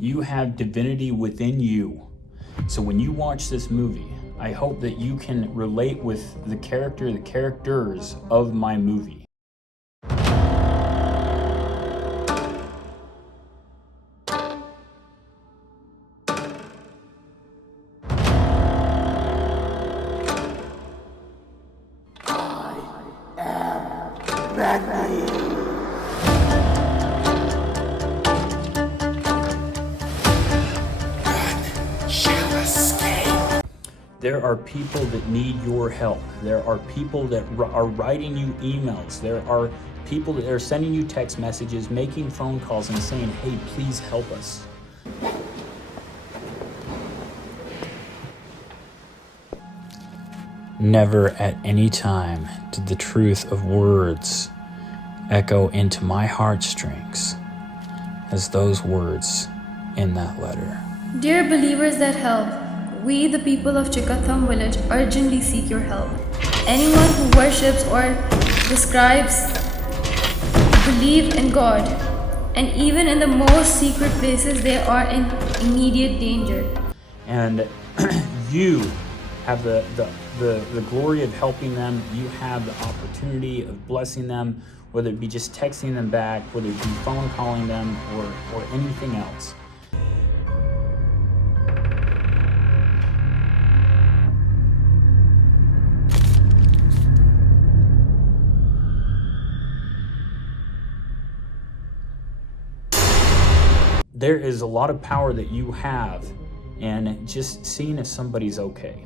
You have divinity within you. So when you watch this movie, I hope that you can relate with the characters of my movie. There are people that need your help. There are people that are writing you emails. There are people that are sending you text messages, making phone calls and saying, hey, please help us. Never at any time did the truth of words echo into my heartstrings as those words in that letter. Dear believers that help, we, the people of Chickathumb village, urgently seek your help. Anyone who worships or describes believe in God, and even in the most secret places, they are in immediate danger. And you have the glory of helping them. You have the opportunity of blessing them, whether it be just texting them back, whether it be phone calling them, or anything else. There is a lot of power that you have in just seeing if somebody's okay.